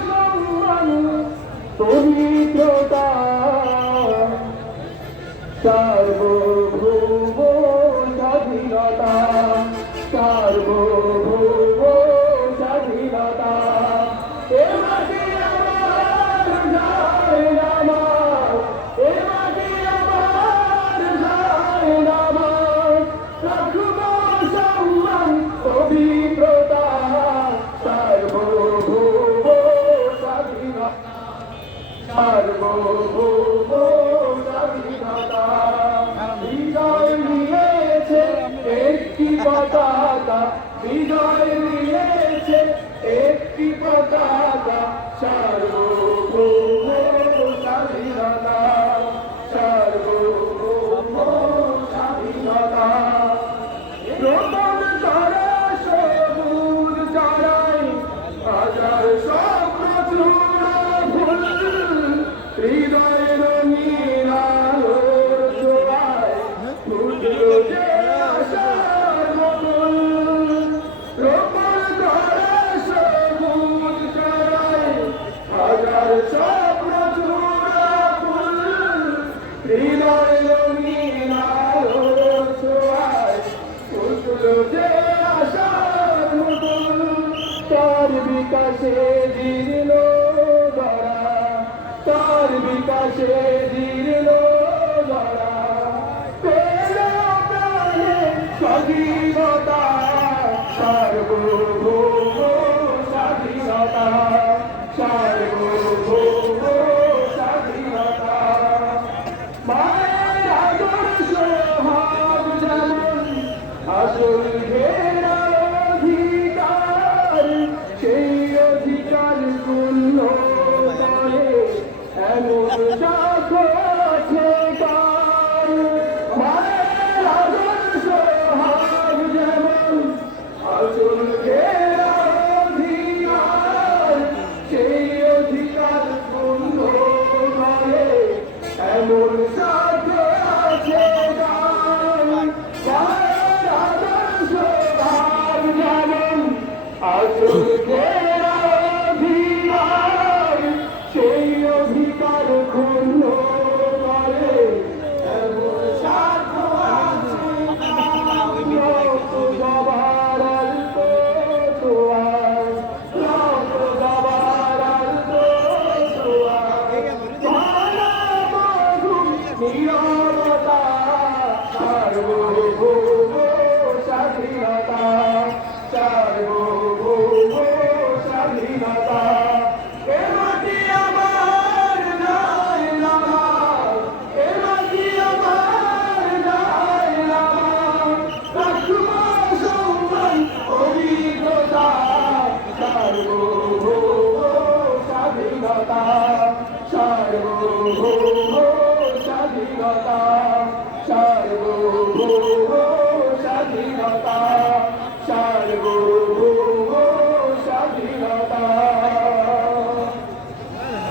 সম্মান পবিত্রতা সার্বভৌম স্বাধীনতা সার্বভৌম স্বাধীনতা এ মাটি আমার জায়নামাজ এ মাটি আমার জায়নামাজ রাখব সম্মান পবিত্রতা সার্বভৌম স্বাধীনতা সার্বভৌম স্বাধীনতা বিজয় নিয়েছে একটি পতাকা বিজয় নিয়েছে একটি পতাকা সার্বভৌম স্বাধীনতা সার্বভৌম স্বাধীনতা রোপণ করা সবুজ চারাই হাজার স্বপ্ন চূড়া ফুল হৃদয়ের নীলালোর ছোঁয়ায় ফুটলো যে আশার মকুল রোপণ করা সবুজ চারাই হাজার স্বপ্ন চূড়া ফুল হৃদয়ের নীলালোর ছোঁয়ায় ফুটলো যে আশার মকুল তার বিকাশে জীর্ণ ধরা তার বিকাশে জীর্ণ ধরা পেল প্রাণে স্বাধীনতা সার্বভৌম স্বাধীনতা সার্বভৌম স্বাধীনতা মায়ের আদর্শ হাব যেমন আসল ঘেরা অধিকার সেই অধিকার পূর্ণ করে এমন সাথে আছে তার মায়ের আদর্শ হাব যেমন আসল ঘেরা অধিকার সেই অধিকার পূর্ণ করে এমন সাথে আছে তার মায়ের আদর্শ হাব যেমন আসল ঘেরা অধিকার সেই অধিকার ক্ষুণ্ণ করে এমন সাধ্য আছে রক্ত জবার অল্প ছোঁয়ায় রক্ত জবার অল্প ছোঁয়ায় মানবধূ নীরবতা সার্বভৌম স্বাধীনতা সার্বভৌম স্বাধীনতা এ মাটি আমার জায়নামাজ এ মাটি আমার জায়নামাজ রাখব সম্মান পবিত্রতা সার্বভৌম স্বাধীনতা সার্বভৌম স্বাধীনতা সার্বভৌম